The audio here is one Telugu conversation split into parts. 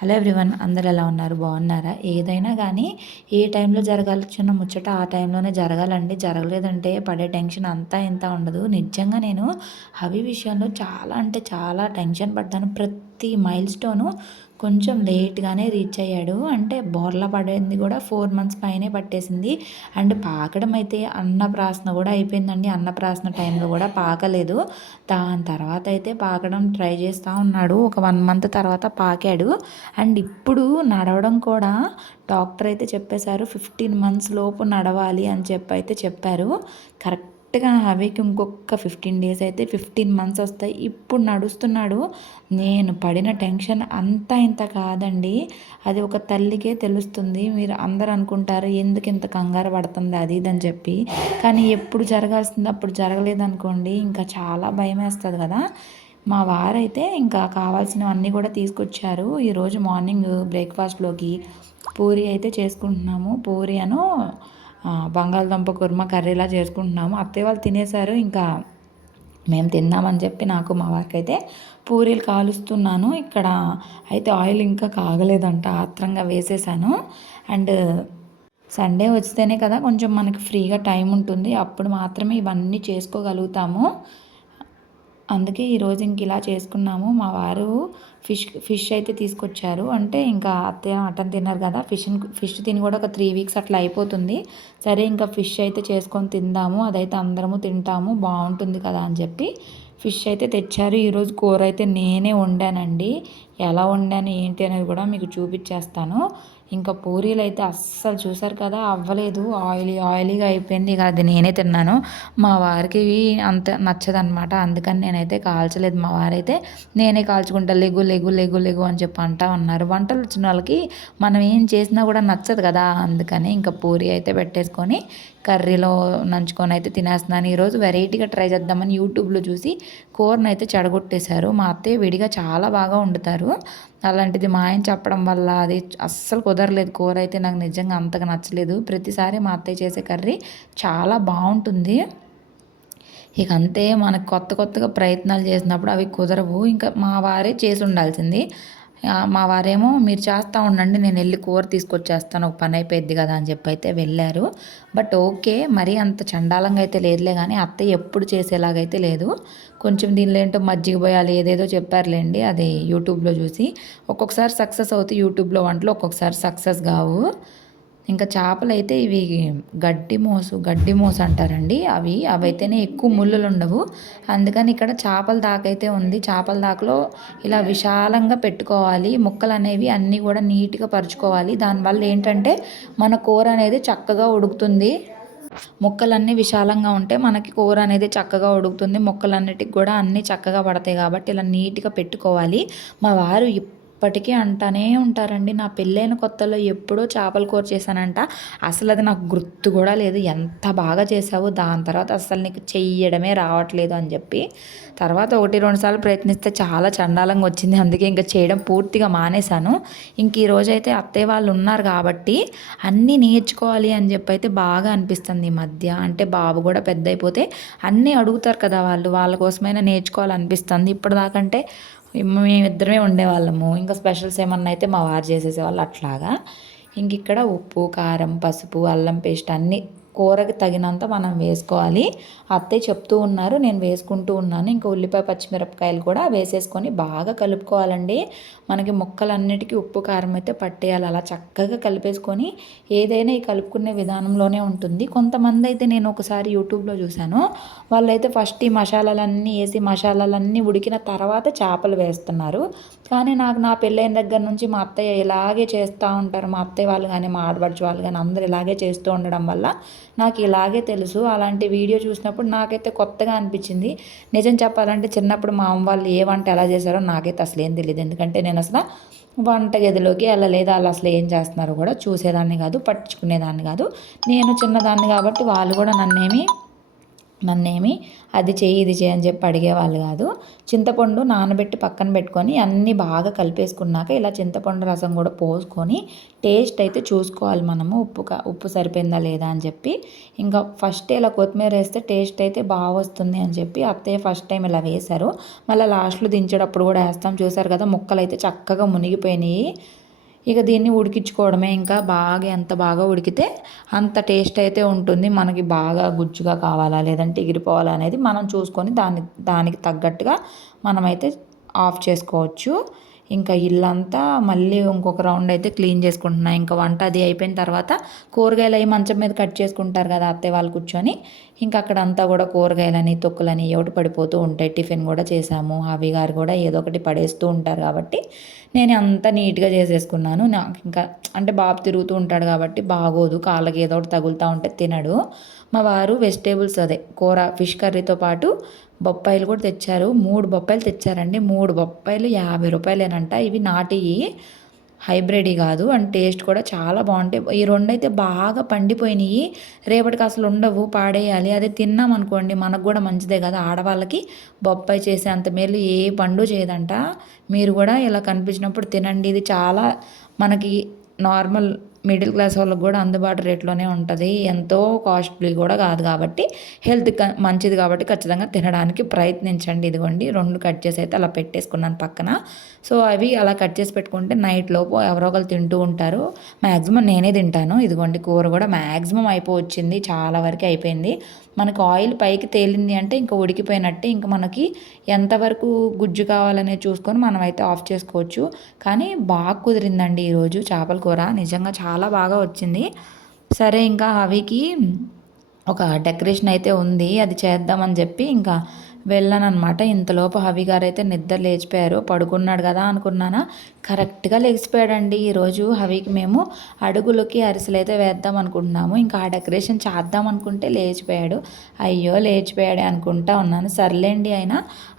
హలో ఎవ్రీవన్, అందరు ఎలా ఉన్నారు? బాగున్నారా? ఏదైనా కానీ ఏ టైంలో జరగాల్సిన ముచ్చట ఆ టైంలోనే జరగాలండి. జరగలేదంటే పడే టెన్షన్ అంతా ఇంత ఉండదు. నిజంగా నేను హవి విషయంలో చాలా అంటే చాలా టెన్షన్ పడ్డాను. ప్రతి మైల్ స్టోను కొంచెం లేట్గానే రీచ్ అయ్యాడు. అంటే బోర్లా పడింది కూడా 4 మంత్స్ పైనే పట్టేసింది. అండ్ పాకడం అయితే అన్నప్రాసన కూడా అయిపోయిందండి. అన్నప్రాసన టైంలో కూడా పాకలేదు. దాని తర్వాత అయితే పాకడం ట్రై చేస్తూ ఉన్నాడు. ఒక 1 మంత్ తర్వాత పాకాడు. అండ్ ఇప్పుడు నడవడం కూడా డాక్టర్ అయితే చెప్పేశారు, 15 మంత్స్ లోపు నడవాలి అని అయితే చెప్పారు. కరెక్ట్గా హవీకి ఇంకొక 15 డేస్ అయితే 15 మంత్స్ వస్తాయి. ఇప్పుడు నడుస్తున్నాడు. నేను పడిన టెన్షన్ అంతా ఇంత కాదండి. అది ఒక తల్లికే తెలుస్తుంది. మీరు అందరు అనుకుంటారు ఎందుకు ఇంత కంగారు పడుతుంది అది ఇది అని చెప్పి. కానీ ఎప్పుడు జరగాల్సింది అప్పుడు జరగలేదనుకోండి, ఇంకా చాలా భయం వేస్తుంది కదా. మా వారైతే ఇంకా కావాల్సినవన్నీ కూడా తీసుకొచ్చారు. ఈరోజు మార్నింగ్ బ్రేక్ఫాస్ట్లోకి పూరి అయితే చేసుకుంటున్నాము. పూరి అను బంగాళదుంప కుర్మా కర్రీలా చేసుకుంటున్నాము. అత్తయ్య వాళ్ళు తినేశారు. ఇంకా మేము తిందామని చెప్పి నాకు మా వారికి అయితే పూరీలు కాలుస్తున్నాను. ఇక్కడ అయితే ఆయిల్ ఇంకా కాగలేదంట, ఆత్రంగా వేసేసాను. అండ్ సండే వస్తేనే కదా కొంచెం మనకి ఫ్రీగా టైం ఉంటుంది, అప్పుడు మాత్రమే ఇవన్నీ చేసుకోగలుగుతాము. అందుకే ఈరోజు ఇంక ఇలా చేసుకున్నాము. మా వారు ఫిష్ అయితే తీసుకొచ్చారు. అంటే ఇంకా అత్తయ్య మటన్ తిన్నారు కదా, ఫిష్ తిని కూడా ఒక 3 వీక్స్ అట్లా అయిపోతుంది. సరే ఇంకా ఫిష్ అయితే చేసుకొని తిందాము, అదైతే అందరము తింటాము, బాగుంటుంది కదా అని చెప్పి ఫిష్ అయితే తెచ్చారు. ఈరోజు కూర అయితే నేనే వండానండి. ఎలా వండాను ఏంటి అనేది కూడా మీకు చూపించేస్తాను. ఇంకా పూరీలు అయితే అస్సలు చూసారు కదా, అవ్వలేదు, ఆయిలీగా అయిపోయింది. ఇక అది నేనే తిన్నాను. మా వారికి అంత నచ్చదనమాట, అందుకని నేనైతే కాల్చలేదు. మా వారైతే నేనే కాల్చుకుంటా, లెగు లెగు లెగు లెగు అని చెప్పి అంటా ఉన్నారు. వంటలు వచ్చిన వాళ్ళకి మనం ఏం చేసినా కూడా నచ్చదు కదా, అందుకని ఇంకా పూరి అయితే పెట్టేసుకొని కర్రీలో నంచుకొని అయితే తినేస్తున్నాను. ఈరోజు వెరైటీగా ట్రై చేద్దామని యూట్యూబ్లో చూసి కూరను అయితే చెడగొట్టేశారు. మా అత్తయ్య విడిగా చాలా బాగా వండుతారు. అలాంటిది మా ఆయన చెప్పడం వల్ల అది అస్సలు కుదరలేదు. కూర అయితే నాకు నిజంగా అంతగా నచ్చలేదు. ప్రతిసారి మా అత్తయ్య చేసే కర్రీ చాలా బాగుంటుంది. ఇక అంతే, మనకు కొత్తగా ప్రయత్నాలు చేసినప్పుడు అవి కుదరవు. ఇంకా మా వారే చేసి ఉండాల్సింది. మా వారేమో మీరు చేస్తూ ఉండండి, నేను వెళ్ళి కూర తీసుకొచ్చేస్తాను, ఒక పని అయిపోయింది కదా అని చెప్పి అయితే వెళ్ళారు. బట్ ఓకే, మరీ అంత చండాలంగా అయితే లేదులే, కానీ అత్తయ్య ఎప్పుడు చేసేలాగైతే లేదు. కొంచెం దీనిలో ఏంటో మజ్జిగ పోయాలి ఏదేదో చెప్పారులేండి, అది యూట్యూబ్లో చూసి. ఒక్కొక్కసారి సక్సెస్ అవుతాయి యూట్యూబ్లో వంటలు, ఒక్కొక్కసారి సక్సెస్ కావు. ఇంకా చేపలైతే ఇవి గడ్డి మోసు అంటారండి. అవైతేనే ఎక్కువ ముళ్ళులు ఉండవు. అందుకని ఇక్కడ చేపల దాకైతే ఉంది. చేపల దాకలో ఇలా విశాలంగా పెట్టుకోవాలి. ముక్కలు అనేవి అన్నీ కూడా నీట్గా పరుచుకోవాలి. దానివల్ల ఏంటంటే మన కూర అనేది చక్కగా ఉడుకుతుంది. ముక్కలన్నీ విశాలంగా ఉంటే మనకి కూర అనేది చక్కగా ఉడుకుతుంది. ముక్కలన్నిటికి కూడా అన్నీ చక్కగా పడతాయి కాబట్టి ఇలా నీట్గా పెట్టుకోవాలి. మా వారు ఇప్పటికీ అంటానే ఉంటారండి, నా పెళ్ళైన కొత్తలో ఎప్పుడో చేపల కూర చేశానంట, అసలు అది నాకు గుర్తు కూడా లేదు, ఎంత బాగా చేసావు, దాని తర్వాత అసలు నీకు చెయ్యడమే రావట్లేదు అని చెప్పి. తర్వాత 1-2 సార్లు ప్రయత్నిస్తే చాలా చండాలంగా వచ్చింది. అందుకే ఇంకా చేయడం పూర్తిగా మానేశాను. ఇంక ఈరోజైతే అత్తయ్య వాళ్ళు ఉన్నారు కాబట్టి అన్నీ నేర్చుకోవాలి అని చెప్పి అయితే బాగా అనిపిస్తుంది ఈ మధ్య. అంటే బాబు కూడా పెద్ద అయిపోతే అన్నీ అడుగుతారు కదా వాళ్ళు, వాళ్ళ కోసమైనా నేర్చుకోవాలనిపిస్తుంది. ఇప్పటిదాకంటే మేమిద్దరమే ఉండేవాళ్ళము. ఇంకా స్పెషల్స్ ఏమన్నా అయితే మా వారు చేసేసేవాళ్ళు అట్లాగా. ఇంక ఇక్కడ ఉప్పు, కారం, పసుపు, అల్లం పేస్ట్ అన్నీ కూరకి తగినంత మనం వేసుకోవాలి. అత్తయ్య చెప్తూ ఉన్నారు, నేను వేసుకుంటూ ఉన్నాను. ఇంకా ఉల్లిపాయ పచ్చిమిరపకాయలు కూడా వేసేసుకొని బాగా కలుపుకోవాలండి. మనకి ముక్కలన్నిటికీ ఉప్పు కారం అయితే పట్టేయాలి. అలా చక్కగా కలిపేసుకొని ఏదైనా ఈ కలుపుకునే విధానంలోనే ఉంటుంది. కొంతమంది అయితే నేను ఒకసారి యూట్యూబ్లో చూశాను, వాళ్ళైతే ఫస్ట్ ఈ మసాలాలన్నీ వేసి మసాలాలన్నీ ఉడికిన తర్వాత చేపలు వేస్తున్నారు. కానీ నాకు నా పెళ్ళైన దగ్గర నుంచి మా అత్తయ్య ఇలాగే చేస్తూ ఉంటారు. మా అత్తయ్య వాళ్ళు కానీ మా ఆడపడుచు వాళ్ళు కానీ అందరూ ఇలాగే చేస్తూ ఉండడం వల్ల నాకు ఇలాగే తెలుసు. అలాంటి వీడియో చూసినప్పుడు నాకైతే కొత్తగా అనిపించింది. నిజం చెప్పాలంటే చిన్నప్పుడు మా అమ్మ వాళ్ళు ఏ వంట ఎలా చేశారో నాకైతే అసలు ఏం తెలియదు. ఎందుకంటే నేను అసలు వంటగదిలోకి వెళ్ళలేదు. వాళ్ళు అసలు ఏం చేస్తున్నారో కూడా చూసేదాన్ని కాదు, పట్టించుకునేదాన్ని కాదు. నేను చిన్నదాన్ని కాబట్టి వాళ్ళు కూడా నన్నేమి నన్నేమి అది చెయ్యి ఇది చెయ్యి అని చెప్పి అడిగేవాళ్ళు కాదు. చింతపండు నానబెట్టి పక్కన పెట్టుకొని అన్నీ బాగా కలిపేసుకున్నాక ఇలా చింతపండు రసం కూడా పోసుకొని టేస్ట్ అయితే చూసుకోవాలి మనము ఉప్పు సరిపోయిందా లేదా అని చెప్పి. ఇంకా ఫస్ట్ ఇలా కొత్తిమీర వేస్తే టేస్ట్ అయితే బాగా వస్తుంది అని చెప్పి అత్తయ్య ఫస్ట్ టైం ఇలా వేశారు. మళ్ళీ లాస్ట్లో దించేటప్పుడు కూడా వేస్తాం, చూసారు కదా ముక్కలు అయితే చక్కగా మునిగిపోయినాయి. ఇక దీన్ని ఉడికించుకోవడమే, ఇంకా బాగా ఎంత బాగా ఉడికితే అంత టేస్ట్ అయితే ఉంటుంది. మనకి బాగా గుజ్జుగా కావాలా లేదంటే ఎగిరిపోవాలా అనేది మనం చూసుకొని దానికి తగ్గట్టుగా మనమైతే ఆఫ్ చేసుకోవచ్చు. ఇంకా ఇల్లంతా మళ్ళీ ఇంకొక రౌండ్ అయితే క్లీన్ చేసుకుంటున్నా. ఇంకా వంట అది అయిపోయిన తర్వాత కూరగాయలు అవి మంచం మీద కట్ చేసుకుంటారు కదా అత్తయ్య వాళ్ళు కూర్చొని, ఇంకా అక్కడ అంతా కూడా కూరగాయలని తొక్కులని ఏమిటి పడిపోతూ ఉంటాయి. టిఫిన్ కూడా చేసాము, అవి గారు కూడా ఏదో ఒకటి పడేస్తూ ఉంటారు కాబట్టి నేను అంతా నీట్గా చేసేసుకున్నాను. నాకు ఇంకా అంటే బాబు తిరుగుతూ ఉంటాడు కాబట్టి బాగోదు, కాళ్ళకి ఏదో ఒకటి తగులుతూ ఉంటే తినడు. మా వారు వెజిటేబుల్స్ అదే కూర ఫిష్ కర్రీతో పాటు బొప్పాయిలు కూడా తెచ్చారు. 3 బొప్పాయిలు తెచ్చారండి. 3 బొప్పాయిలు 50 రూపాయలేనంట. ఇవి నాటివి, హైబ్రిడ్ కాదు. అండ్ టేస్ట్ కూడా చాలా బాగుంటాయి. ఈ 2 అయితే బాగా పండిపోయినాయి, రేపటికి అసలు ఉండవు, పాడేయాలి. అదే తిన్నాం అనుకోండి మనకు కూడా మంచిదే కదా. ఆడవాళ్ళకి బొప్పాయి చేసే అంత మేలు ఏ పండు చేయదంట. మీరు కూడా ఇలా కనిపించినప్పుడు తినండి. ఇది చాలా మనకి నార్మల్ మిడిల్ క్లాస్ వాళ్ళకి కూడా అందుబాటు రేట్లోనే ఉంటుంది. ఎంతో కాస్ట్లీ కూడా కాదు కాబట్టి హెల్త్ మంచిది కాబట్టి ఖచ్చితంగా తినడానికి ప్రయత్నించండి. ఇదిగోండి 2 కట్ చేసి అయితే అలా పెట్టేసుకున్నాను పక్కన. సో అవి అలా కట్ చేసి పెట్టుకుంటే నైట్ లోపు ఎవరో ఒకరు తింటూ ఉంటారు. మ్యాక్సిమం నేనే తింటాను. ఇదిగోండి కూర కూడా మ్యాక్సిమం అయిపోవచ్చింది, చాలా వరకు అయిపోయింది. మనకు ఆయిల్ పైకి తేలింది అంటే ఇంకా ఉడికిపోయినట్టే. ఇంకా మనకి ఎంతవరకు గుజ్జు కావాలనేది చూసుకొని మనం అయితే ఆఫ్ చేసుకోవచ్చు. కానీ బాగా కుదిరిందండి ఈరోజు చేపల కూర, నిజంగా చాలా బాగా వచ్చింది. సరే ఇంకా అవికి ఒక డెకరేషన్ అయితే ఉంది, అది చేద్దామని చెప్పి ఇంకా వెళ్ళానమాట. ఇంతలోపు హవి గారు అయితే నిద్ర లేచిపోయారు. పడుకున్నాడు కదా అనుకున్నానా, కరెక్ట్గా లెగిసిపోయాడండి. ఈరోజు హవికి మేము అడుగులకి అరిసెలు అయితే వేద్దాం అనుకుంటున్నాము. ఇంకా ఆ డెకరేషన్ చేద్దాం అనుకుంటే లేచిపోయాడు. అయ్యో లేచిపోయాడే అనుకుంటా ఉన్నాను. సర్లేండి, అయినా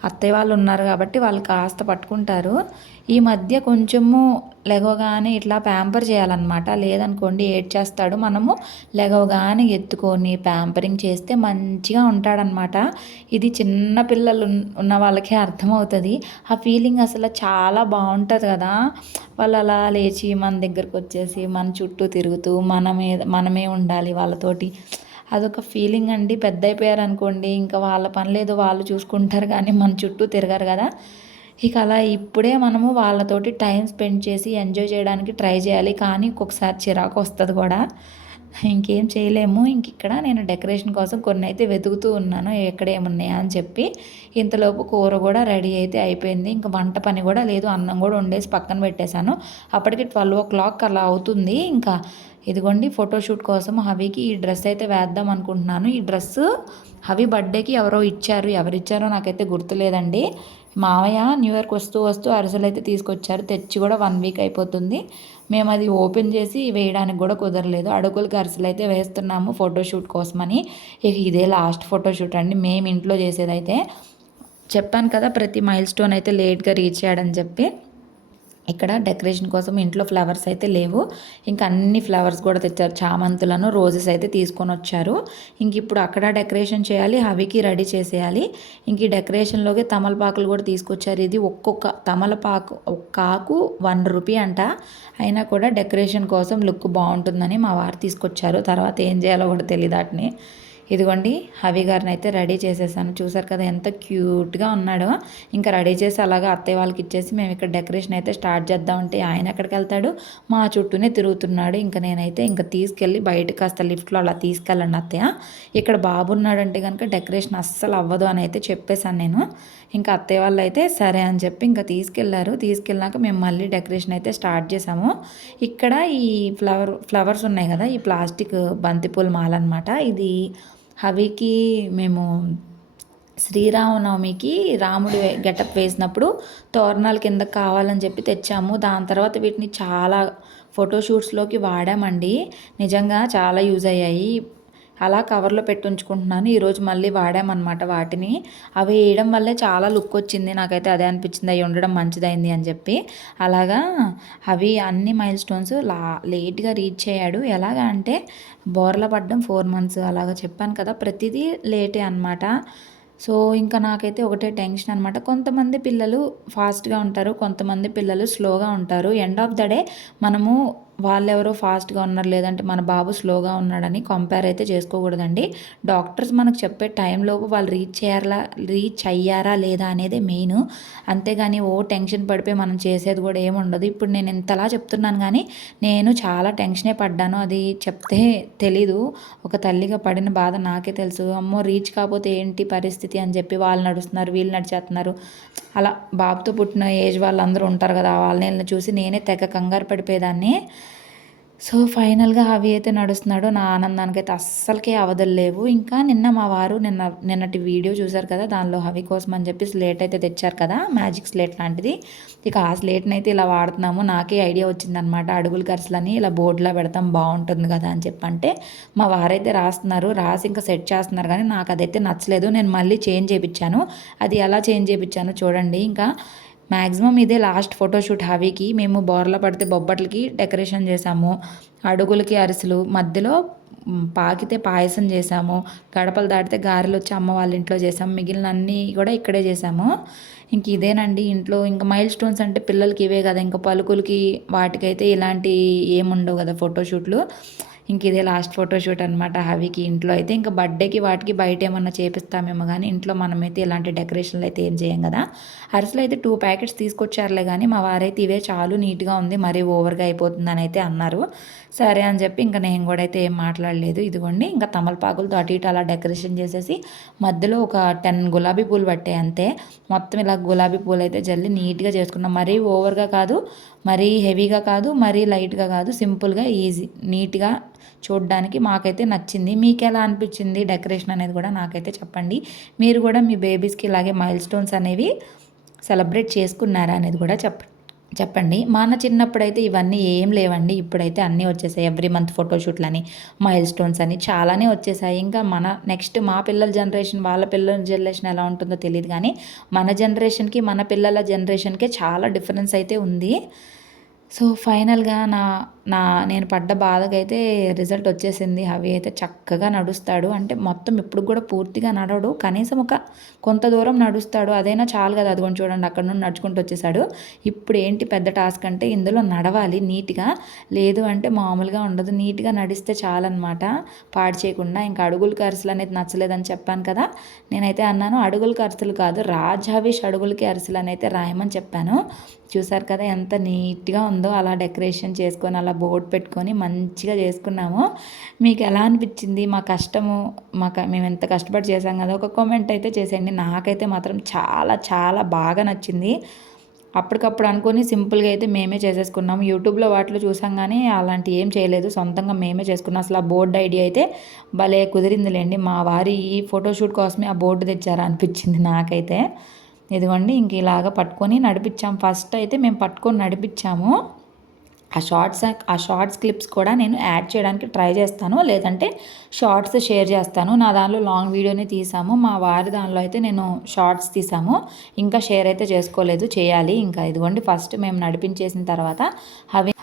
అత్తయ్య వాళ్ళు ఉన్నారు కాబట్టి వాళ్ళు కాస్త పట్టుకుంటారు. ఈ మధ్య కొంచెము లెగవగానే ఇట్లా ప్యాంపర్ చేయాలన్నమాట, లేదనుకోండి ఏడ్చేస్తాడు. మనము లెగవగానే ఎత్తుకొని ప్యాంపరింగ్ చేస్తే మంచిగా ఉంటాడనమాట. ఇది చిన్న పిల్లలు ఉన్న వాళ్ళకే అర్థమవుతుంది. ఆ ఫీలింగ్ అసలు చాలా బాగుంటుంది కదా. వాళ్ళు అలా లేచి మన దగ్గరకు వచ్చేసి మన చుట్టూ తిరుగుతూ మనమే ఉండాలి వాళ్ళతోటి. అదొక ఫీలింగ్ అండి. పెద్ద అయిపోయారు అనుకోండి ఇంకా వాళ్ళ పని లేదు, వాళ్ళు చూసుకుంటారు కానీ మన చుట్టూ తిరగరు కదా. ఇక అలా ఇప్పుడే మనము వాళ్ళతోటి టైం స్పెండ్ చేసి ఎంజాయ్ చేయడానికి ట్రై చేయాలి. కానీ ఒక్కొక్కసారి చిరాకు వస్తుంది కూడా, ఇంకేం చేయలేము. ఇక్కడ నేను డెకరేషన్ కోసం కొన్ని అయితే వెతుకుతూ ఉన్నాను ఎక్కడ ఏమున్నాయా అని చెప్పి. ఇంతలోపు కూర కూడా రెడీ అయితే అయిపోయింది. ఇంకా వంట పని కూడా లేదు, అన్నం కూడా వండేసి పక్కన పెట్టేశాను. అప్పటికి 12 o'clock అలా అవుతుంది. ఇంకా ఇదిగోండి ఫోటోషూట్ కోసం హవికి ఈ డ్రెస్ అయితే వేద్దాం అనుకుంటున్నాను. ఈ డ్రెస్సు హవి బర్త్డేకి ఎవరో ఇచ్చారు, ఎవరిచ్చారో నాకైతే గుర్తులేదండి. మావయ్య న్యూ ఇయర్కి వస్తూ వస్తూ అరిసెలు అయితే తీసుకొచ్చారు, తెచ్చి కూడా 1 week అయిపోతుంది. మేము అది ఓపెన్ చేసి వేయడానికి కూడా కుదరలేదు. అడుగులకి అరిసెలు అయితే వేస్తున్నాము ఫోటోషూట్ కోసమని. ఇక ఇదే లాస్ట్ ఫోటోషూట్ అండి మేము ఇంట్లో చేసేదైతే. చెప్పాను కదా ప్రతి మైల్ స్టోన్ అయితే లేట్గా రీచ్ అయ్యాడని చెప్పి. ఇక్కడ డెకరేషన్ కోసం ఇంట్లో ఫ్లవర్స్ అయితే లేవు, ఇంకా అన్ని ఫ్లవర్స్ కూడా తెచ్చారు. చామంతులను రోజెస్ అయితే తీసుకొని వచ్చారు. ఇంక ఇప్పుడు అక్కడ డెకరేషన్ చేయాలి, హవికి రెడీ చేసేయాలి. ఇంక ఈ డెకరేషన్లోకి తమలపాకులు కూడా తీసుకొచ్చారు. ఇది ఒక్కొక్క తమలపాకు ఒక్క ఆకు 1 రూపీ అంట. అయినా కూడా డెకరేషన్ కోసం లుక్ బాగుంటుందని మా వారు తీసుకొచ్చారు. తర్వాత ఏం చేయాలో కూడా తెలియదు వాటిని. ఇదిగోండి హవి గారిని అయితే రెడీ చేసేసాను. చూసారు కదా ఎంత క్యూట్గా ఉన్నాడో. ఇంకా రెడీ చేసి అలాగా అత్తయ్య వాళ్ళకి ఇచ్చేసి మేము ఇక్కడ డెకరేషన్ అయితే స్టార్ట్ చేద్దామంటే ఆయన ఎక్కడికి వెళ్తాడు, మా చుట్టూనే తిరుగుతున్నాడు. ఇంకా నేనైతే ఇంకా తీసుకెళ్ళి బయట కాస్త లిఫ్ట్లో అలా తీసుకెళ్ళండి అత్తయ్య, ఇక్కడ బాబు ఉన్నాడంటే కనుక డెకరేషన్ అస్సలు అవ్వదు అని అయితే చెప్పేశాను నేను. ఇంకా అత్తయ్య వాళ్ళు అయితే సరే అని చెప్పి ఇంకా తీసుకెళ్లారు. తీసుకెళ్ళాక మేము మళ్ళీ డెకరేషన్ అయితే స్టార్ట్ చేసాము. ఇక్కడ ఈ ఫ్లవర్స్ ఉన్నాయి కదా, ఈ ప్లాస్టిక్ బంతిపూల మాల అనమాట. ఇది హవికి మేము శ్రీరామనవమికి రాముడి గెటప్ వేసినప్పుడు తోరణాల కింద కావాలని చెప్పి తెచ్చాము. దాని తర్వాత వీటిని చాలా ఫోటోషూట్స్లోకి వాడామండి. నిజంగా చాలా యూజ్ అయ్యాయి. అలా కవర్లో పెట్టి ఉంచుకుంటున్నాను. ఈరోజు మళ్ళీ వాడామన్నమాట వాటిని. అవి వేయడం వల్లే చాలా లుక్ వచ్చింది. నాకైతే అదే అనిపించింది, అవి ఉండడం మంచిదైంది అని చెప్పి. అలాగా అవి అన్ని మైల్ స్టోన్స్ లేట్గా రీచ్ అయ్యాడు. ఎలాగా అంటే బోర్ల పడ్డం 4 మంత్స్ అలాగా చెప్పాను కదా, ప్రతిదీ లేటే అనమాట. సో ఇంకా నాకైతే ఒకటే టెన్షన్ అనమాట. కొంతమంది పిల్లలు ఫాస్ట్గా ఉంటారు, కొంతమంది పిల్లలు స్లోగా ఉంటారు. ఎండ్ ఆఫ్ ద డే మనము వాళ్ళెవరో ఫాస్ట్గా ఉన్నారు లేదంటే మన బాబు స్లోగా ఉన్నాడని కంపేర్ అయితే చేసుకోకూడదండి. డాక్టర్స్ మనకు చెప్పే టైంలోపు వాళ్ళు రీచ్ అయ్యారా లేదా అనేదే మెయిన్. అంతేగాని టెన్షన్ పడిపోయి మనం చేసేది కూడా ఏముండదు. ఇప్పుడు నేను ఇంతలా చెప్తున్నాను కానీ నేను చాలా టెన్షనే పడ్డాను. అది చెప్తే తెలీదు. ఒక తల్లిగా పడిన బాధ నాకే తెలుసు. అమ్మో రీచ్ కాకపోతే ఏంటి పరిస్థితి అని చెప్పి వాళ్ళు నడుస్తున్నారు, వీళ్ళు నడిచేస్తున్నారు. అలా బాబుతో పుట్టిన ఏజ్ వాళ్ళందరూ ఉంటారు కదా, వాళ్ళని చూసి నేనే తెగ కంగారు పడిపోయేదాన్ని. సో ఫైనల్గా అవి అయితే నడుస్తున్నాడు. నా ఆనందానికైతే అస్సలకే అవధులు లేవు. ఇంకా నిన్న మా వారు నిన్నటి వీడియో చూశారు కదా, దానిలో హవి కోసం అని చెప్పి స్లేట్ అయితే తెచ్చారు కదా, మ్యాజిక్ స్లేట్ లాంటిది. ఇక ఆ స్లేట్ని అయితే ఇలా వాడుతున్నాము. నాకే ఐడియా వచ్చిందనమాట, అడుగులు ఖర్చులని ఇలా బోర్డులో పెడతాం బాగుంటుంది కదా అని చెప్పంటే మా వారైతే రాసి ఇంకా సెట్ చేస్తున్నారు. కానీ నాకు అదైతే నచ్చలేదు. నేను మళ్ళీ చేంజ్ చేయించాను. అది ఎలా చేంజ్ చేయించాను చూడండి. ఇంకా మ్యాక్సిమం ఇదే లాస్ట్ ఫోటోషూట్ హవీకి. మేము బోర్ల పడితే బొబ్బట్లకి డెకరేషన్ చేసాము, అడుగులకి అరిసెలు, మధ్యలో పాకితే పాయసం చేసాము, గడపలు దాటితే గారెలు వచ్చి అమ్మ వాళ్ళ ఇంట్లో చేసాము, మిగిలిన అన్నీ కూడా ఇక్కడే చేసాము. ఇంక ఇదేనండి ఇంట్లో. ఇంకా మైల్ స్టోన్స్ అంటే పిల్లలకి ఇవే కదా, ఇంకా పలుకులకి వాటికైతే ఇలాంటి ఏముండవు కదా ఫోటోషూట్లు. ఇంక ఇదే లాస్ట్ ఫోటోషూట్ అనమాట హవీకి ఇంట్లో అయితే. ఇంకా బర్త్డేకి వాటికి బయట ఏమన్నా చేపిస్తామేమో కానీ ఇంట్లో మనమైతే ఇలాంటి డెకరేషన్లు అయితే ఏం చేయం కదా. అరిసెలు అయితే 2 ప్యాకెట్స్ తీసుకొచ్చారులే కానీ మా వారైతే ఇవే చాలు, నీట్గా ఉంది, మరీ ఓవర్గా అయిపోతుందని అయితే అన్నారు. సరే అని చెప్పి ఇంకా నేను కూడా అయితే ఏం మాట్లాడలేదు. ఇదిగోండి ఇంకా తమలపాకులతో అటు ఇటు అలా డెకరేషన్ చేసేసి మధ్యలో ఒక 10 గులాబీ పూలు పట్టాయి అంతే. మొత్తం ఇలా గులాబీ పూలు అయితే జల్లి నీట్గా చేసుకున్నాం. మరీ ఓవర్గా కాదు, మరీ హెవీగా కాదు, మరీ లైట్గా కాదు, సింపుల్గా ఈజీ నీట్గా చూడడానికి మాకైతే నచ్చింది. మీకు ఎలా అనిపించింది డెకరేషన్ అనేది కూడా నాకైతే చెప్పండి. మీరు కూడా మీ బేబీస్కి ఇలాగే మైల్ స్టోన్స్ అనేవి సెలబ్రేట్ చేసుకున్నారా అనేది కూడా చెప్పండి. మన చిన్నప్పుడైతే ఇవన్నీ ఏం లేవండి. ఇప్పుడైతే అన్నీ వచ్చేసాయి. ఎవ్రీ మంత్ ఫోటోషూట్లని, మైల్ స్టోన్స్ అని చాలానే వచ్చేసాయి. ఇంకా నెక్స్ట్ మా పిల్లల జనరేషన్, వాళ్ళ పిల్లల జనరేషన్ ఎలా ఉంటుందో తెలియదు కానీ మన జనరేషన్కి మన పిల్లల జనరేషన్కే చాలా డిఫరెన్స్ అయితే ఉంది. సో ఫైనల్గా నేను పడ్డ బాధకైతే రిజల్ట్ వచ్చేసింది. అవి అయితే చక్కగా నడుస్తాడు. అంటే మొత్తం ఇప్పుడు కూడా పూర్తిగా నడవడు, కనీసం కొంత దూరం నడుస్తాడు. అదైనా చాలు కదా. అదిగోండి చూడండి, అక్కడ నుండి నడుచుకుంటూ వచ్చేసాడు. ఇప్పుడు ఏంటి పెద్ద టాస్క్ అంటే ఇందులో నడవాలి నీట్గా, లేదు అంటే మామూలుగా ఉండదు. నీట్గా నడిస్తే చాలన్నమాట, పాడు చేయకుండా. ఇంకా అడుగులు అరిసెలు అనేది నచ్చలేదని చెప్పాను కదా, నేనైతే అన్నాను అడుగులకి అరిసెలు కాదు, రాజావిష్ అడుగులకి అరిసెలు అని అయితే రాయమని చెప్పాను. చూసారు కదా ఎంత నీట్గా ఉందో. అలా డెకరేషన్ చేసుకొని అలా బోర్డు పెట్టుకొని మంచిగా చేసుకున్నాము. మీకు ఎలా అనిపించింది మా కష్టము? మేము ఎంత కష్టపడి చేసాం కదా, ఒక కామెంట్ అయితే చేసేయండి. నాకైతే మాత్రం చాలా చాలా బాగా నచ్చింది. అప్పటికప్పుడు అనుకొని సింపుల్గా అయితే మేమే చేసేసుకున్నాము. యూట్యూబ్లో వాటిలో చూసాం కానీ అలాంటి ఏం చేయలేదు, సొంతంగా మేమే చేసుకున్నాం. అసలు ఆ బోర్డు ఐడియా అయితే భలే కుదిరిందిలేండి. మా వారి ఈ ఫోటోషూట్ కోసమే ఆ బోర్డు తెచ్చారా అనిపించింది నాకైతే. ఇదిగోండి ఇంక ఇలాగ పట్టుకొని నడిపించాము. ఫస్ట్ అయితే మేము పట్టుకొని నడిపించాము. ఆ షార్ట్స్ క్లిప్స్ కూడా నేను యాడ్ చేయడానికి ట్రై చేస్తాను, లేదంటే షార్ట్స్ షేర్ చేస్తాను. నా దానిలో లాంగ్ వీడియోని తీసాము, మా వారి దానిలో అయితే నేను షార్ట్స్ తీసాము. ఇంకా షేర్ అయితే చేసుకోలేదు, చేయాలి. ఇంకా ఇదిగోండి ఫస్ట్ మేము నడిపించేసిన తర్వాత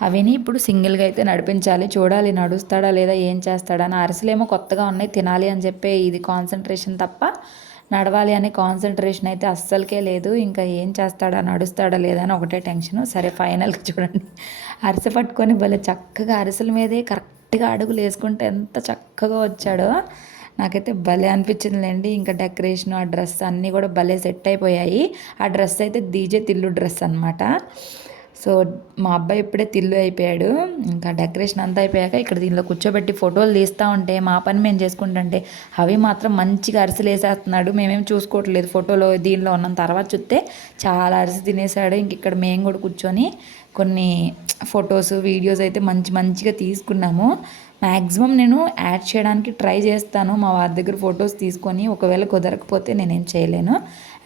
అవిని ఇప్పుడు సింగిల్గా అయితే నడిపించాలి. చూడాలి నడుస్తాడా లేదా, ఏం చేస్తాడా. నా అరిసెలేమో కొత్తగా ఉన్నాయి, తినాలి అని చెప్పి ఇది కాన్సన్ట్రేషన్ తప్ప నడవాలి అనే కాన్సన్ట్రేషన్ అయితే అస్సలకే లేదు. ఇంకా ఏం చేస్తాడా, నడుస్తాడా లేదా అని ఒకటే టెన్షను. సరే ఫైనల్గా చూడండి, అరిసె పట్టుకొని భలే చక్కగా అరిసెల మీదే కరెక్ట్గా అడుగులు వేసుకుంటే ఎంత చక్కగా వచ్చాడో నాకైతే భలే అనిపించిందిలేండి. ఇంకా డెకరేషన్, ఆ డ్రెస్ అన్నీ కూడా భలే సెట్ అయిపోయాయి. ఆ డ్రెస్ అయితే డీజే తిల్లు డ్రెస్ అనమాట. సో మా అబ్బాయి ఇప్పుడే తిల్లు అయిపోయాడు. ఇంకా డెకరేషన్ అంతా అయిపోయాక ఇక్కడ దీనిలో కూర్చోబెట్టి ఫోటోలు తీస్తూ ఉంటే మా పని మేము చేసుకుంటుంటే అవి మాత్రం మంచిగా అరిసెలు వేసేస్తున్నాడు. మేమేం చూసుకోవట్లేదు, ఫోటోలో దీనిలో ఉన్నాం. తర్వాత చూస్తే చాలా అరిసి తినేసాడు. ఇంక ఇక్కడ మేము కూడా కూర్చొని కొన్ని ఫొటోస్, వీడియోస్ అయితే మంచిగా తీసుకున్నాము. మ్యాక్సిమం నేను యాడ్ చేయడానికి ట్రై చేస్తాను మా వారి దగ్గర ఫొటోస్ తీసుకొని. ఒకవేళ కుదరకపోతే నేనేం చేయలేను.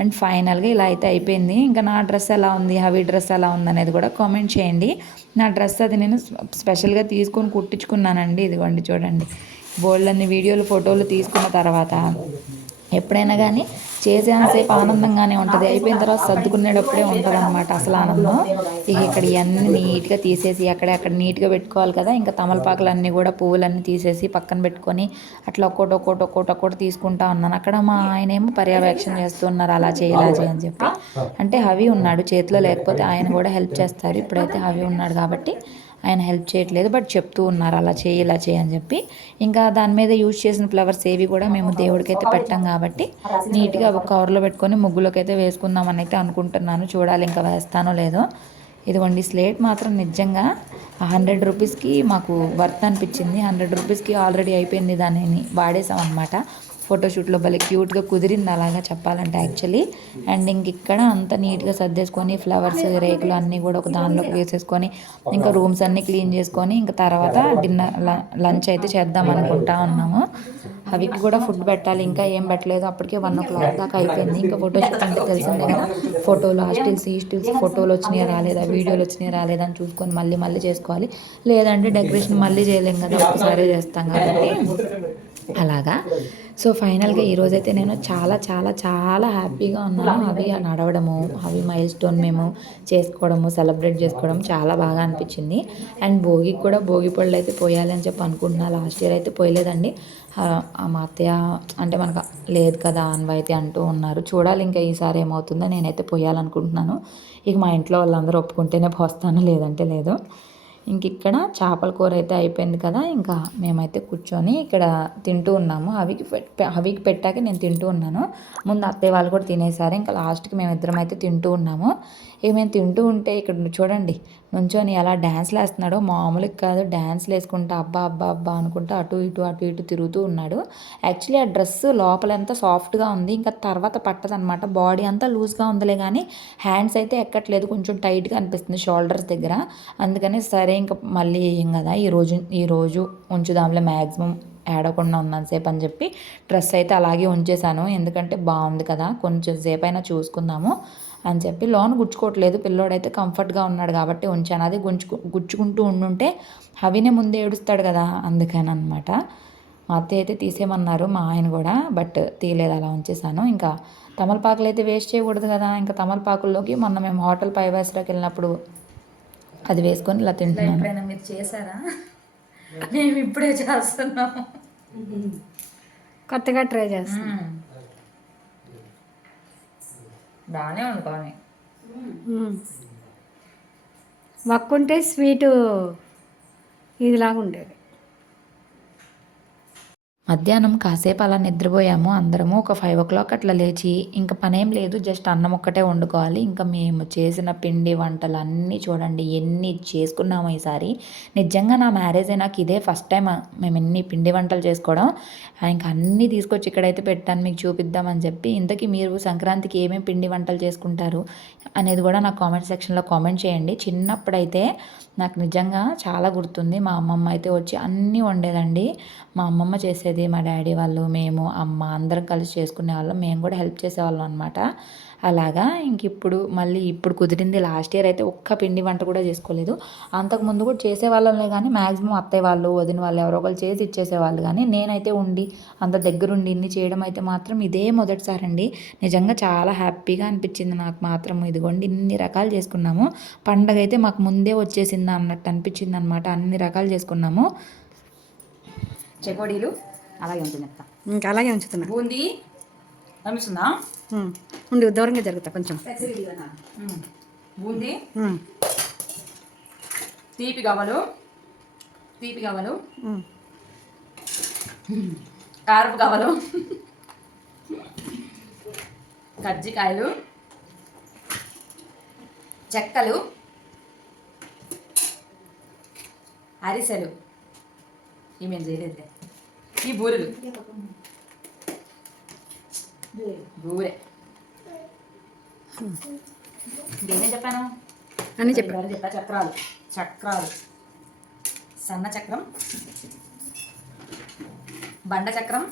అండ్ ఫైనల్గా ఇలా అయితే అయిపోయింది. ఇంకా నా డ్రెస్ ఎలా ఉంది, హవీ డ్రెస్ ఎలా ఉంది అనేది కూడా కామెంట్ చేయండి. నా డ్రెస్ అది నేను స్పెషల్గా తీసుకొని కుట్టించుకున్నానండి. ఇదిగోండి చూడండి, బోల్డన్ని వీడియోలు ఫోటోలు తీసుకున్న తర్వాత ఎప్పుడైనా కానీ చేసేంతసేపు ఆనందంగానే ఉంటుంది, అయిపోయిన తర్వాత సర్దుకునేటప్పుడే ఉంటుంది అనమాట అసలు ఆనందం. ఇక ఇక్కడ ఇవన్నీ నీట్గా తీసేసి అక్కడ నీట్గా పెట్టుకోవాలి కదా. ఇంకా తమలపాకులన్నీ కూడా పువ్వులన్నీ తీసేసి పక్కన పెట్టుకొని అట్లా ఒక్కోటి తీసుకుంటా ఉన్నాను. అక్కడ మా ఆయన ఏమో పర్యవేక్షణ చేస్తున్నారు, అలా చేయి ఇలా చేయి అని చెప్పి. అంటే హవి ఉన్నాడు చేతిలో, లేకపోతే ఆయన కూడా హెల్ప్ చేస్తారు. ఇప్పుడైతే హవి ఉన్నాడు కాబట్టి ఆయన హెల్ప్ చేయట్లేదు, బట్ చెప్తూ ఉన్నారు అలా చేయి ఇలా చేయి అని చెప్పి. ఇంకా దాని మీద యూజ్ చేసిన ఫ్లవర్స్ ఏవి కూడా మేము దేవుడికైతే పెట్టాం కాబట్టి నీట్గా ఒక కవర్లో పెట్టుకొని ముగ్గులోకి అయితే వేసుకుందామని అయితే అనుకుంటున్నాను. చూడాలి ఇంకా వేస్తానో లేదో. ఇదిగోండి స్లేట్ మాత్రం నిజంగా 100 రూపీస్కి మాకు వర్త్ అనిపించింది. 100 రూపీస్కి ఆల్రెడీ అయిపోయింది, దానిని వాడేసాం అనమాట. ఫోటోషూట్లో భలే క్యూట్గా కుదిరింది అలాగా చెప్పాలంటే యాక్చువల్లీ. అండ్ ఇంక ఇక్కడ అంతా నీట్గా సర్దేసుకొని ఫ్లవర్స్ రేకులు అన్నీ కూడా ఒక దానిలోకి వేసేసుకొని ఇంకా రూమ్స్ అన్నీ క్లీన్ చేసుకొని ఇంకా తర్వాత లంచ్ అయితే చేద్దాం అనుకుంటా ఉన్నాము. అవికి కూడా ఫుడ్ పెట్టాలి, ఇంకా ఏం పెట్టలేదు. అప్పటికే 1 o'clock దాకా అయిపోయింది. ఇంకా ఫోటోషూట్ అంటే తెలిసిందే కదా, ఫోటోలు ఆ స్టిల్స్ ఈ స్టిల్స్ ఫోటోలు వచ్చినాయా రాలేదా, వీడియోలు వచ్చినాయా రాలేదా అని చూసుకొని మళ్ళీ చేసుకోవాలి. లేదంటే డెకరేషన్ మళ్ళీ చేయలేం కదా, ఒకసారి చేస్తాం కాబట్టి అలాగా. సో ఫైనల్గా ఈరోజైతే నేను చాలా చాలా చాలా హ్యాపీగా ఉన్నాను. అవి నడవడము, అవి మైల్ స్టోన్ మేము చేసుకోవడము, సెలబ్రేట్ చేసుకోవడం చాలా బాగా అనిపించింది. అండ్ భోగికి కూడా భోగి పళ్ళు అయితే పోయాలి అని చెప్పి అనుకుంటున్నా. లాస్ట్ ఇయర్ అయితే పోయలేదండి. మా అత్తయ్య అంటే మనకు లేదు కదా అన్వైతే అంటూ ఉన్నారు. చూడాలి ఇంకా ఈసారి ఏమవుతుందో. నేనైతే పోయాలనుకుంటున్నాను. ఇక మా ఇంట్లో వాళ్ళందరూ ఒప్పుకుంటేనే పోస్తాను, లేదంటే లేదు. ఇంక ఇక్కడ చేపల కూర అయితే అయిపోయింది కదా. ఇంకా మేమైతే కూర్చొని ఇక్కడ తింటూ ఉన్నాము. హవికి పెట్టాక నేను తింటూ ఉన్నాను. ముందు అత్తయ్య వాళ్ళు కూడా తినేసారు. ఇంకా లాస్ట్కి మేమిద్దరం అయితే తింటూ ఉన్నాము. ఇక మేము తింటూ ఉంటే ఇక్కడ చూడండి నుంచొని ఎలా డ్యాన్స్లు వేస్తున్నాడో, మామూలుగా కాదు. డ్యాన్స్లు వేసుకుంటా అబ్బా అనుకుంటా అటు ఇటు తిరుగుతూ ఉన్నాడు. యాక్చువల్లీ ఆ డ్రెస్ లోపల ఎంత సాఫ్ట్గా ఉంది, ఇంకా తర్వాత పట్టదనమాట. బాడీ అంతా లూజ్గా ఉందిలే కానీ హ్యాండ్స్ అయితే ఎక్కట్లేదు, కొంచెం టైట్గా అనిపిస్తుంది షోల్డర్స్ దగ్గర. అందుకని సరే ఇంకా మళ్ళీ ఏం కదా ఈరోజు ఉంచుదాంలే, మ్యాక్సిమం ఏడవకుండా ఉన్నంతసేపు అని చెప్పి డ్రెస్ అయితే అలాగే ఉంచేసాను. ఎందుకంటే బాగుంది కదా, కొంచెం సేపు అయినా చూసుకుందాము అని చెప్పి. లోన్ గుచ్చుకోవట్లేదు, పిల్లోడైతే కంఫర్ట్గా ఉన్నాడు కాబట్టి ఉంచాను. అది గుచ్చుకుంటూ ఉండుంటే హవినే ముందే ఏడుస్తాడు కదా, అందుకని అనమాట. మా అత్తయ్య అయితే తీసేయమన్నారు, మా ఆయన కూడా, బట్ తీయలేదు, అలా ఉంచేసాను. ఇంకా తమలపాకులు అయితే వేస్ట్ చేయకూడదు కదా. ఇంకా తమలపాకుల్లోకి మొన్న మేము హోటల్ పైవాసిలోకి వెళ్ళినప్పుడు అది వేసుకొని ఇలా తింటున్నాను. ఎప్పుడైనా మీరు చేశారా? మేము ఇప్పుడే చేస్తున్నాము, కొత్తగా ట్రై చేస్తాం. బాగానే ఉంది కానీ వక్కుంటే స్వీటు ఇదిలాగా ఉండేది. మధ్యాహ్నం కాసేపు అలా నిద్రపోయాము అందరము. ఒక 5 o'clock అట్లా లేచి ఇంకా పనేం లేదు, జస్ట్ అన్నం ఒక్కటే వండుకోవాలి. ఇంకా మేము చేసిన పిండి వంటలు అన్నీ చూడండి ఎన్ని చేసుకున్నాము ఈసారి. నిజంగా నా మ్యారేజ్ అయినాక ఇదే ఫస్ట్ టైం మేము ఎన్ని పిండి వంటలు చేసుకోవడం. ఇంకా అన్నీ తీసుకొచ్చి ఇక్కడైతే పెట్టాను మీకు చూపిద్దామని చెప్పి. ఇంతకీ మీరు సంక్రాంతికి ఏమేమి పిండి వంటలు చేసుకుంటారు అనేది కూడా నాకు కామెంట్ సెక్షన్లో కామెంట్ చేయండి. చిన్నప్పుడైతే నాకు నిజంగా చాలా గుర్తుంది, మా అమ్మమ్మ అయితే వచ్చి అన్నీ వండేదండి. మా అమ్మమ్మ చేసేది, మా డాడీ వాళ్ళు, మేము, అమ్మ అందరం కలిసి చేసుకునే వాళ్ళం. మేము కూడా హెల్ప్ చేసేవాళ్ళం అనమాట. అలాగా ఇంక ఇప్పుడు కుదిరింది. లాస్ట్ ఇయర్ అయితే ఒక్క పిండి వంట కూడా చేసుకోలేదు. అంతకుముందు కూడా చేసేవాళ్ళంలే కానీ మ్యాక్సిమం అత్తయ్య వాళ్ళు, వదిన వాళ్ళు ఎవరో ఒకరు చేసి ఇచ్చేసేవాళ్ళు. కానీ నేనైతే ఉండి అంత దగ్గరుండి ఇన్ని చేయడం అయితే మాత్రం ఇదే మొదటిసారి అండి. నిజంగా చాలా హ్యాపీగా అనిపించింది నాకు మాత్రం. ఇదిగోండి ఇన్ని రకాలు చేసుకున్నాము. పండగ అయితే మాకు ముందే వచ్చేసిందా అన్నట్టు అనిపించింది అనమాట. అన్ని రకాలు చేసుకున్నాము. చెకోడీలు అలాగే ఉంటుంది, ఇంకా అలాగే ఉంచుతున్నా. బూందీ అనిపిస్తుందా, ఉండి దూరంగా జరుగుతా కొంచెం. బూందీ, తీపి గవ్వలు, కారపు గవ్వలు, కజ్జికాయలు, చెక్కలు, అరిసెలు, ఏమేం చేయలేదు, ఈ బూరెలు, బూరె, ఇంకేమేం చెప్పాను అని చెప్పారు. చక్రాలు, సన్న చక్రం, బండ చక్రం,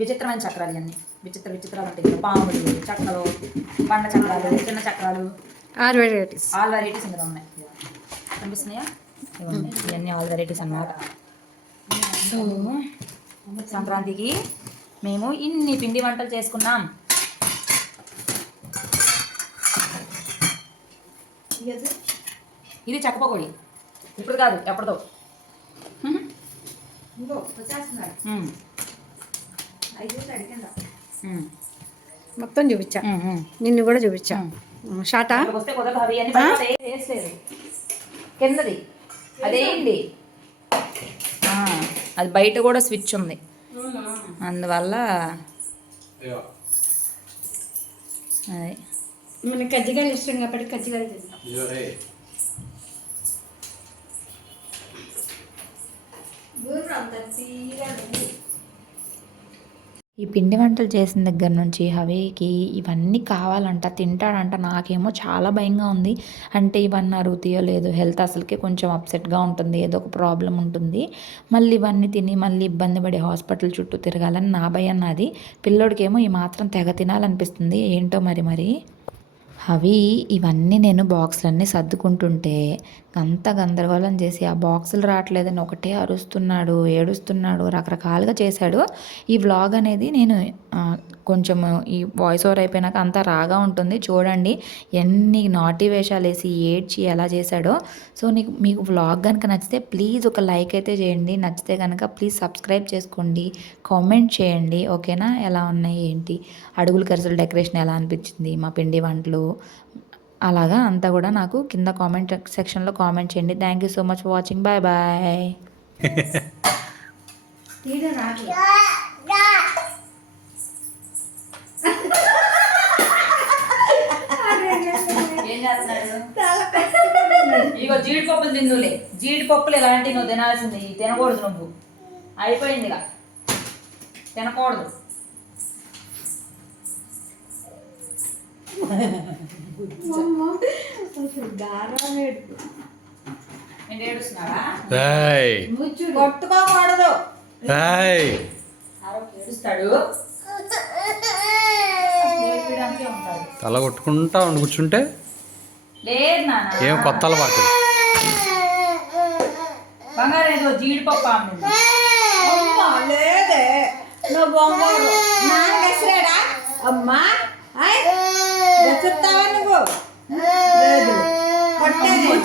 విచిత్రమైన చక్రాలు ఇవన్నీ. విచిత్రాలు ఉంటాయి కదా, పాములు, చక్రాలు, బండ చక్రాలు, చిన్న చక్రాలు, 6 వెరైటీస్. ఆల్ వెరైటీస్ ఇందులో ఉన్నాయి. కనిపిస్తున్నాయా? ఇవన్నీ ఇవన్నీ ఆల్ వెరైటీస్ అన్నమాట. సో సంక్రాంతికి మేము ఇన్ని పిండి వంటలు చేసుకున్నాం. ఇది చెక్కపకోడి, ఇప్పుడు కాదు ఎప్పటిదో. మొత్తం చూపించా, నిన్ను కూడా చూపించా. షాటా వస్తే కుదరదు, అవి అన్ని వేసలేదు కిందది అదేంటి, అది బయట కూడా స్విచ్ ఉంది, అందువల్ల అదే మనకి కజ్జికాయలు ఇష్టం కాబట్టి కజ్జికాయలు తింటాం. ఈ పిండి వంటలు చేసిన దగ్గర నుంచి హవేకి ఇవన్నీ కావాలంట, తింటాడంట. నాకేమో చాలా భయంగా ఉంది. అంటే ఇవన్నీ అరుగుతాయో లేదో, హెల్త్ అసలుకే కొంచెం అప్సెట్గా ఉంటుంది, ఏదో ఒక ప్రాబ్లం ఉంటుంది. మళ్ళీ ఇవన్నీ తిని మళ్ళీ ఇబ్బంది పడి హాస్పిటల్ చుట్టూ తిరగాలని నా భయం నాది. పిల్లోడికేమో ఈ మాత్రం తెగ తినాలనిపిస్తుంది, ఏంటో మరి. అవి ఇవన్నీ నేను బాక్సులన్నీ సర్దుకుంటుంటే అంత గందరగోళం చేసి ఆ బాక్సులు రావట్లేదని ఒకటే అరుస్తున్నాడు, ఏడుస్తున్నాడు, రకరకాలుగా చేశాడు. ఈ వ్లాగ్ అనేది నేను కొంచెం ఈ వాయిస్ ఓవర్ అయిపోయినాక అంతా రాగా ఉంటుంది చూడండి, ఎన్ని నాటి వేషాలు వేసి ఏడ్చి ఎలా చేశాడో. సో మీకు వ్లాగ్ కనుక నచ్చితే ప్లీజ్ ఒక లైక్ అయితే చేయండి, నచ్చితే కనుక ప్లీజ్ సబ్స్క్రైబ్ చేసుకోండి, కామెంట్ చేయండి, ఓకేనా? ఎలా ఉన్నాయి ఏంటి, అడుగులు కరిసెల డెకరేషన్ ఎలా అనిపించింది, మా పిండి వంటలు, అలాగా అంతా కూడా నాకు కింద కామెంట్ సెక్షన్లో కామెంట్ చేయండి. Thank you so much for watching. Bye bye. ఏం చేస్తున్నాడు? ఇగో జీడిపప్పులు తిందులే, జీడిపప్పులు ఇలాంటివి నువ్వు తినాల్సింది, తినకూడదు, నువ్వు అయిపోయిందిగా, తినకూడదు. కొట్టుకోకూడదు, ఏడుస్తాడు, తల కొట్టుకుంటా ఉండి కూర్చుంటే లేదు నాన్న. ఏం కొత్త అలవాటు? బంగారు ఏదో జీడిపప్పు లేదే నువ్వు బొంగారు నాన్నగసిరాడా అమ్మా చెప్తావా నువ్వు?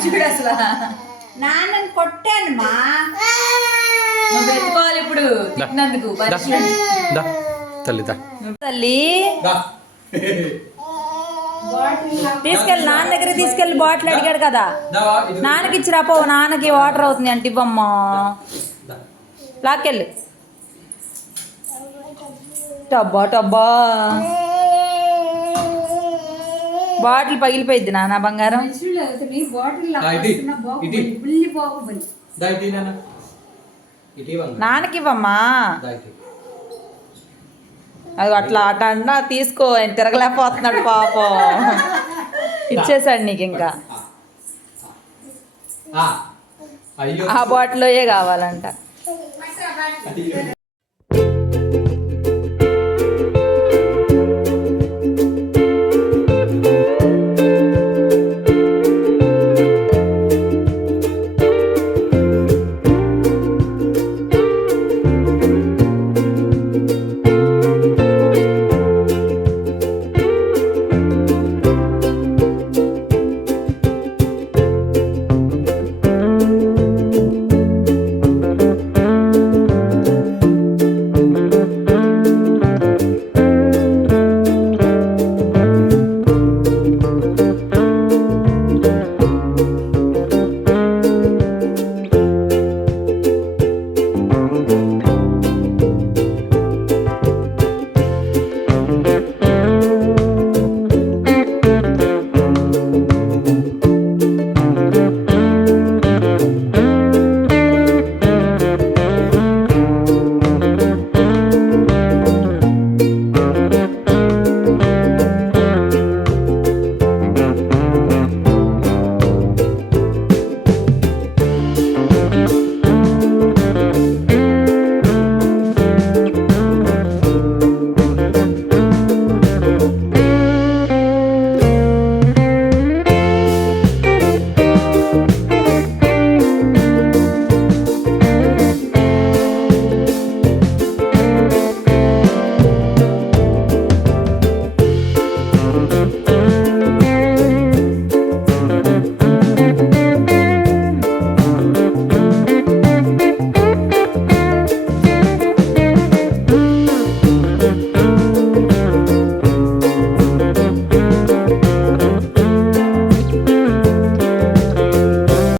చూడు అసలు నాన్నని కొట్టాను మా, నువ్వు పెట్టుకోవాలి ఇప్పుడు తిట్టినందుకు. తల్లి తల్లి తీసుకెళ్ళి నాన్న దగ్గర తీసుకెళ్ళి బాటిల్ అడిగాడు కదా, నాన్నకి ఇచ్చిరా పో, నాన్నకి వాటర్ అవుతుంది అంటే ఇవ్వమ్మా, లాక్కెళ్ళు. టబ్బా బాటిల్ పగిలిపోయింది నాన్న బంగారం. నాన్నకి ఇవ్వమ్మా, అది అట్లా అన్నా తీసుకో, ఆయన తిరగలేకపోతున్నాడు పాపం, ఇచ్చేసాడు నీకు. ఇంకా ఆ బాటిల్లోయే కావాలంట.